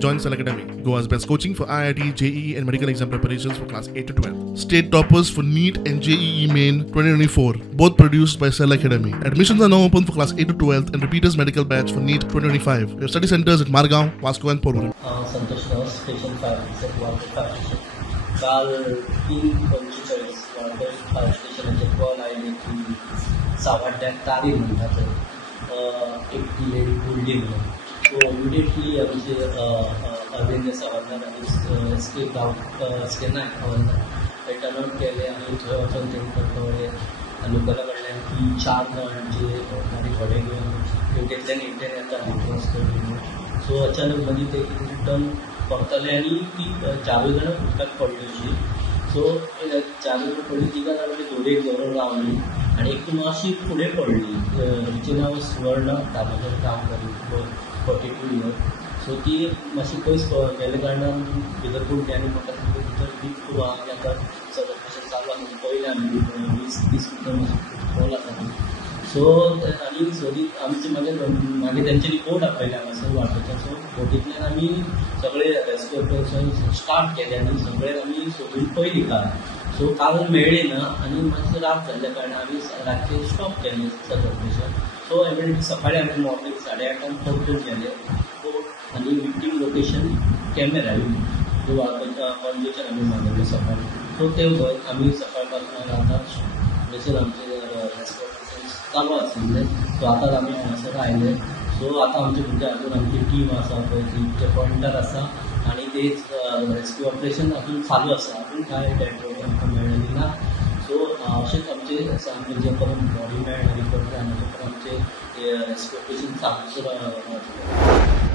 Join Select Academy, Goa's best coaching for IIT, JEE and medical exam preparations for class 8 to 12. State toppers for NEET and JEE Main 2024, both produced by Select Academy. Admissions are now open for class 8 to 12 and repeaters medical batch for NEET 2025. We have study centers at Margao, Vasco and Porvorim. Santosh नवस station 5 Valpoi fire station काल 3:45 Valpoi fire स्टेशनाचे call आयले की सावड्ड्याक तारी म्हणटा थंय एक lady बुरडी म्हणून so immediately आमचे अरविंद सावंतान आनी एस्केप आउट नायक सावंतान थंय टर्न आउट केले आनी थंय वचून तेंकां कळ्ळें लोकला कडल्यान की 4 जाणांचे गाडी घोडे घेवन योगेंतल्यान इंडियन येता सो अचानक मदीं ते रिटर्न करतले आनी ती 4 जाणां उदकाक पडली अशी सो 4 जाणां पडली तिका तांचे दोरेक धरून रावली आनी एक मातशी फुडें पडली तिचें नांव सुवर्ण दामोदर गांवकर 42 इयर्स सो ती मातशी पयस गेले कारणान भितर पडली आनी म्हाका भितर डीप करून आमी आतां सगळें अशें चालू आसा पयलें आमी 20-30 मिनटां खोल आसा सो आनी सोदीत आमचे मागीर तेंच्यांनी बोट आपयले हांगासर वाटोच्या सो बोटींतल्यान आमी सगळे रेस्क्यू ऑपरेशन स्टार्ट केलें आनी सगळे आमी सोदून पयलीं काल सो काल मेळ्ळी ना आनी मातशें रात जाल्ल्या कारणान आमी रातचें स्टॉप केलें सर्च ऑपरेशन सो एवरी सकाळीं आमी मॉर्निंग 8:30 परतून गेले सो आनी विक्टीम लोकेशन कॅमेरा पणजेच्यान आमी मागयलें सकाळीं सो ते आमी सकाळ पासून आतां थंयसर आमचे रेस्क्यू चालू आशिल्ले सो आतां आमी हांगासर आयले सो आतां आमचे म्हणजे अजून आमची टीम आसा पळय ती पॉयंटर आसा आनी ते रेस्क्यू ऑपरेशन अजून चालू आसा अजून कांय डेड बॉडी आमकां मेळ्ळी ना सो अशेंच आमचे आमचे जे पर्यंत बॉडी मेळना रिपोर्ट जायना ते पर्यंत आमचे रेस्क्यू ऑपरेशन चालूच